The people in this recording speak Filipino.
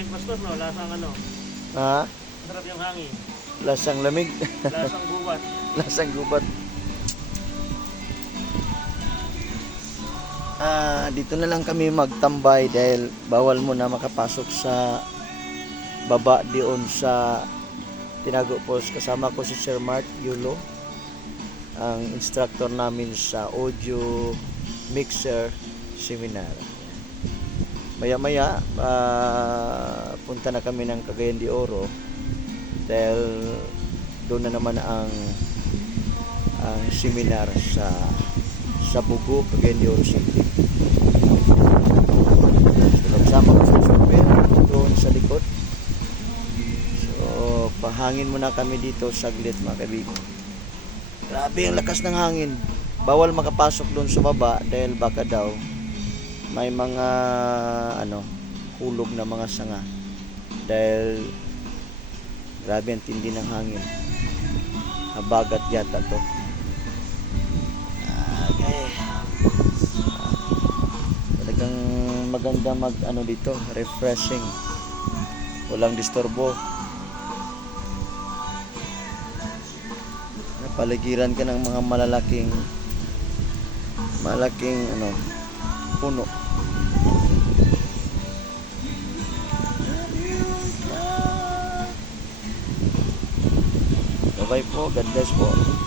hangin pastor, no? Lasang ano? Ha? Sarap yung hangin. Lasang lamig. Lasang gubat. Lasang gubat. Ah, dito na lang kami magtambay dahil bawal mo na makapasok sa baba diyon sa Tinago Falls. Kasama ko si Sir Mark Yulo, ang instructor namin sa audio mixer seminar. Maya-maya, ah, punta na kami ng Cagayan de Oro dahil doon na naman ang ang seminar sa sa Bugo, Cagayan de Oro City. So, nagsama ko sa surveyor doon sa likod. So, pahangin muna kami dito saglit mga kaibigan. Grabe ang lakas ng hangin. Bawal makapasok doon sa baba dahil baka daw may mga ano hulog na mga sanga. Dahil grabe ang tindi ng hangin. Habagat yata to. Okay talagang maganda mag ano dito refreshing. Walang disturbo. Napaligiran ka ng mga malalaking malaking ano puno Bye-bye po. God bless po.